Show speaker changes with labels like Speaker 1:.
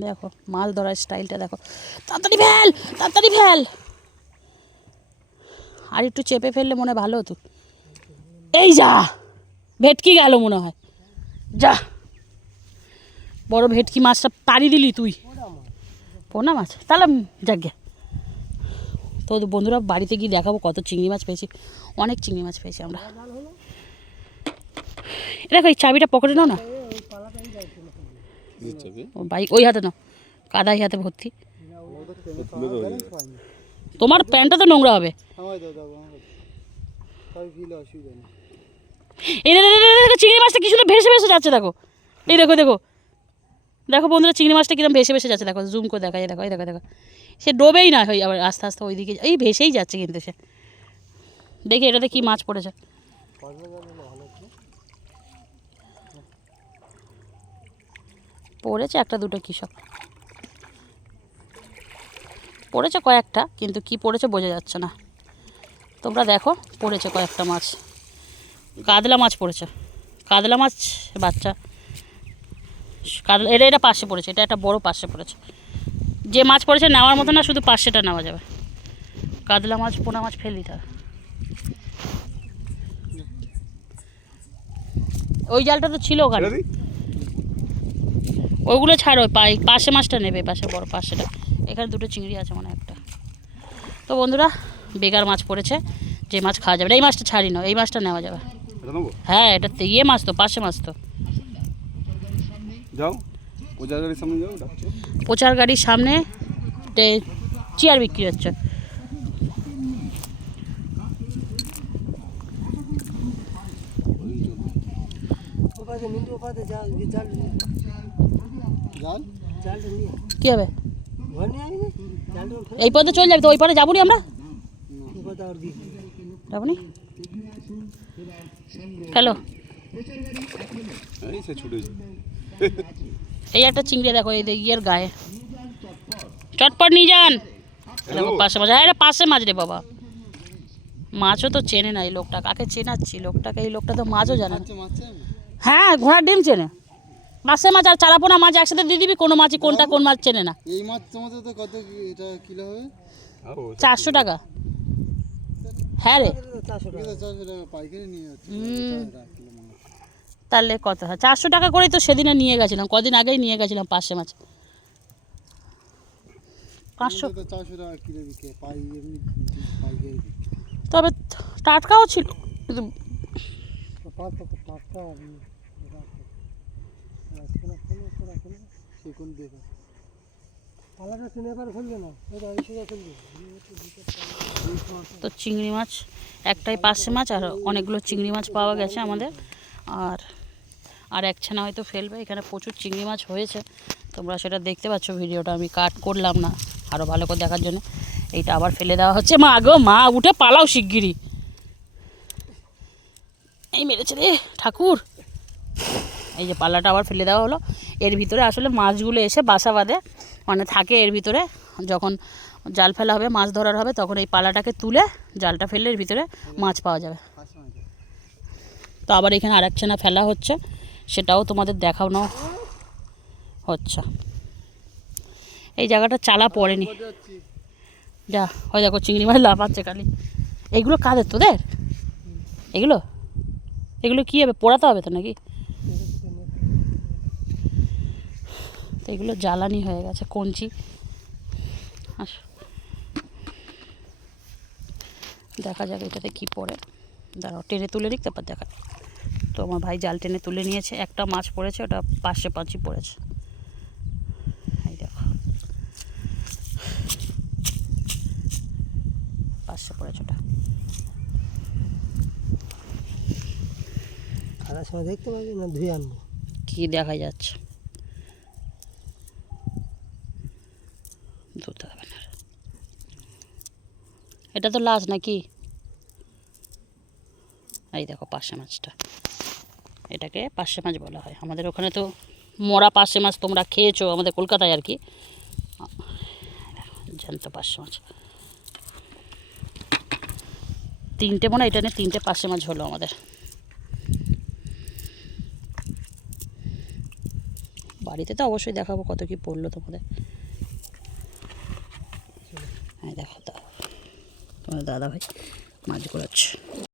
Speaker 1: দেখো, মাছ ধরার স্টাইলটা দেখো। তাড়াতাড়ি ফেল তাড়াতাড়ি ফেল। আর একটু চেপে ফেললে মনে ভালো হতো। এই যা, ভেটকি গেল মনে হয়। যা। বড় ভেটকি মাছটা তাড়ি দিলি তুই। পোনা মাছ। তাহলে যাকে তো বন্ধুরা, বাড়িতে গিয়ে দেখাবো কত চিংড়ি মাছ পেয়েছি। অনেক চিংড়ি মাছ পেয়েছি আমরা। দেখো, এই চাবিটা পকেটে নাও না। বাইক ওই হাতে নাও। কাদা এই হাতে ভর্তি। তোমার প্যান্টটা তো নোংরা হবে। এই দেখো, চিংড়ি মাছটা কি সুন্দর ভেসে ভেসে যাচ্ছে দেখো। এই দেখো দেখো। দেখো বন্ধুরা চিংড়ি মাছটা কিরম ভেসে ভেসে যাচ্ছে দেখো। জুম করে দেখা যায় দেখো এই দেখো দেখো সে ডোবেই না হয় আবার আস্তে আস্তে ওইদিকে এই ভেসেই যাচ্ছে কিন্তু সে। দেখি এটাতে কি মাছ পড়েছে
Speaker 2: কসমে গেলে ভালো হতো
Speaker 1: পড়েছে একটা, দুটো কৃষক পড়েছে কয়েকটা, কিন্তু কি পড়েছে বোঝা যাচ্ছে না। তোমরা দেখো, পড়েছে কয়েকটা মাছ। কাতলা মাছ পড়েছে। কাতলা মাছ, বাচ্চা। কাতলা এটা এটা পাশে পড়েছে, এটা একটা বড় পাশে পড়েছে। যে মাছ পড়েছে নেওয়ার মতো না, শুধু পাশেটা নেওয়া যাবে। কাতলা মাছ, পোনা মাছ ফেল হবে ওই জালটা তো ছিল ওখানে। ওইগুলো ছাড়ো পাই পাশে মাছটা নেবে পাশে বড় পাশেটা। এখানে দুটো চিংড়ি আছে মানে একটা। তো বন্ধুরা বেকার মাছ পড়েছে যে মাছ খাওয়া যাবে না এই মাছটা ছাড়ি না এই মাছটা নেওয়া যাবে। হ্যাঁ এটা তো ইয়ে মাছ তো পাশে মাছ তো।
Speaker 3: যাও ওজার গাড়ির সামনে যাও
Speaker 1: প্রচার গাড়ির সামনে টে- চেয়ার বিক্রি হচ্ছে
Speaker 2: ওপাশে জাল জাল জাল জালটা নিয়ে
Speaker 1: কী হবে?
Speaker 2: ঘর নিয়ে আইনি জালটা ফেলে
Speaker 1: এই পথে চলে যাবে তো ওই পথে যাব নি আমরা
Speaker 2: ওপাশে আর দিই
Speaker 1: যাব নি হ্যালো
Speaker 3: এই সে ছুটে
Speaker 1: এই একটা চিংড়ি দেখো এই দেখ ইয়ের গায়ে। চটপট নিয়ে যান। দেখো পাশে মাছ। হ্যাঁ এটা পাশে মাছ রে বাবা। মাছও তো চেনে না এই লোকটা। কাকে চেনাচ্ছি? লোকটাকে এই লোকটা তো মাছও জানে না।
Speaker 2: মাছ মাছ চাই না
Speaker 1: হ্যাঁ ঘোড়ার ডিম চেনে। পাশে মাছ আর চারাপোনা মাছ একসাথে দিয়ে দিবি কোনো মাছই কোনটা কোন মাছ চেনে না।
Speaker 2: এই মাছ তোমাদের তো কত এটা কিলো হবে?
Speaker 1: চারশো টাকা। হ্যাঁ রে।
Speaker 2: মাছ
Speaker 1: তাহলে কত হয়? চারশো টাকা করেই তো সেদিনে নিয়ে গেছিলাম কদিন আগেই নিয়ে গেছিলাম পাশে মাছ। পাঁচশো। তবে টাটকাও ছিল। কিন্তু তো চিংড়ি মাছ, একটাই পার্শে মাছ আর অনেকগুলো চিংড়ি মাছ পাওয়া গেছে আমাদের। আর আর একছানা হয়তো ফেলবে, এখানে প্রচুর চিংড়ি মাছ হয়েছে। তোমরা সেটা দেখতে পাচ্ছ, ভিডিওটা আমি কাট করলাম না আরও ভালো করে দেখার জন্য। এইটা আবার ফেলে দেওয়া হচ্ছে। মা গো, মা, উঠে পালাও শিগগিরই। এই মেরেছে রে, ঠাকুর। এই যে পাল্লাটা আবার ফেলে দেওয়া হলো। এর ভিতরে আসলে মাছগুলো এসে বাসা বাঁধে। মানে থাকে এর ভিতরে। যখন জাল ফেলা হবে, মাছ ধরার হবে, তখন এই পালাটাকে তুলে জালটা ফেললে এর ভিতরে মাছ পাওয়া যাবে। তো আবার এখানে আর আরেকখানা ফেলা হচ্ছে। সেটাও তোমাদের দেখানো হচ্ছে। এই জায়গাটা চালা পড়েনি। যা, ওই দেখো চিংড়ি মাছ লাফাচ্ছে খালি। এগুলো কাদের তোদের? এগুলো? এগুলো কী হবে? পোড়াতে হবে তো নাকি? তো এগুলো জ্বালানি হয়ে গেছে কঞ্চি। আস। দেখা যাক এটাতে কী পড়ে। দাঁড়াও টেনে তুলে নিক তারপর দেখা। তো আমার ভাই জাল টেনে তুলে নিয়েছে একটা মাছ পড়েছে ওটা পাশে পাঁচই পড়েছে। এই দেখো। পাশে পড়েছে ওটা।
Speaker 2: দেখতে পাবি না ধুয়ে আনব?
Speaker 1: কি দেখা যাচ্ছে? ধরতে হবে না। এটা তো লাশ নাকি? এই দেখো পার্শে মাছটা। এটাকে পার্শে মাছ বলা হয়। আমাদের ওখানে তো মরা পার্শে মাছ তোমরা খেয়েছো আমাদের কলকাতায় আর কি। জ্যান্ত পার্শে মাছ। তিনটে মনে এটা নিয়ে তিনটে পার্শে মাছ হলো আমাদের। বাড়িতে তো অবশ্যই দেখাবো কত কি পড়ল তোমাদের। হ্যাঁ দাদা দাদা ভাই মাছ ঘোরাচ্ছে।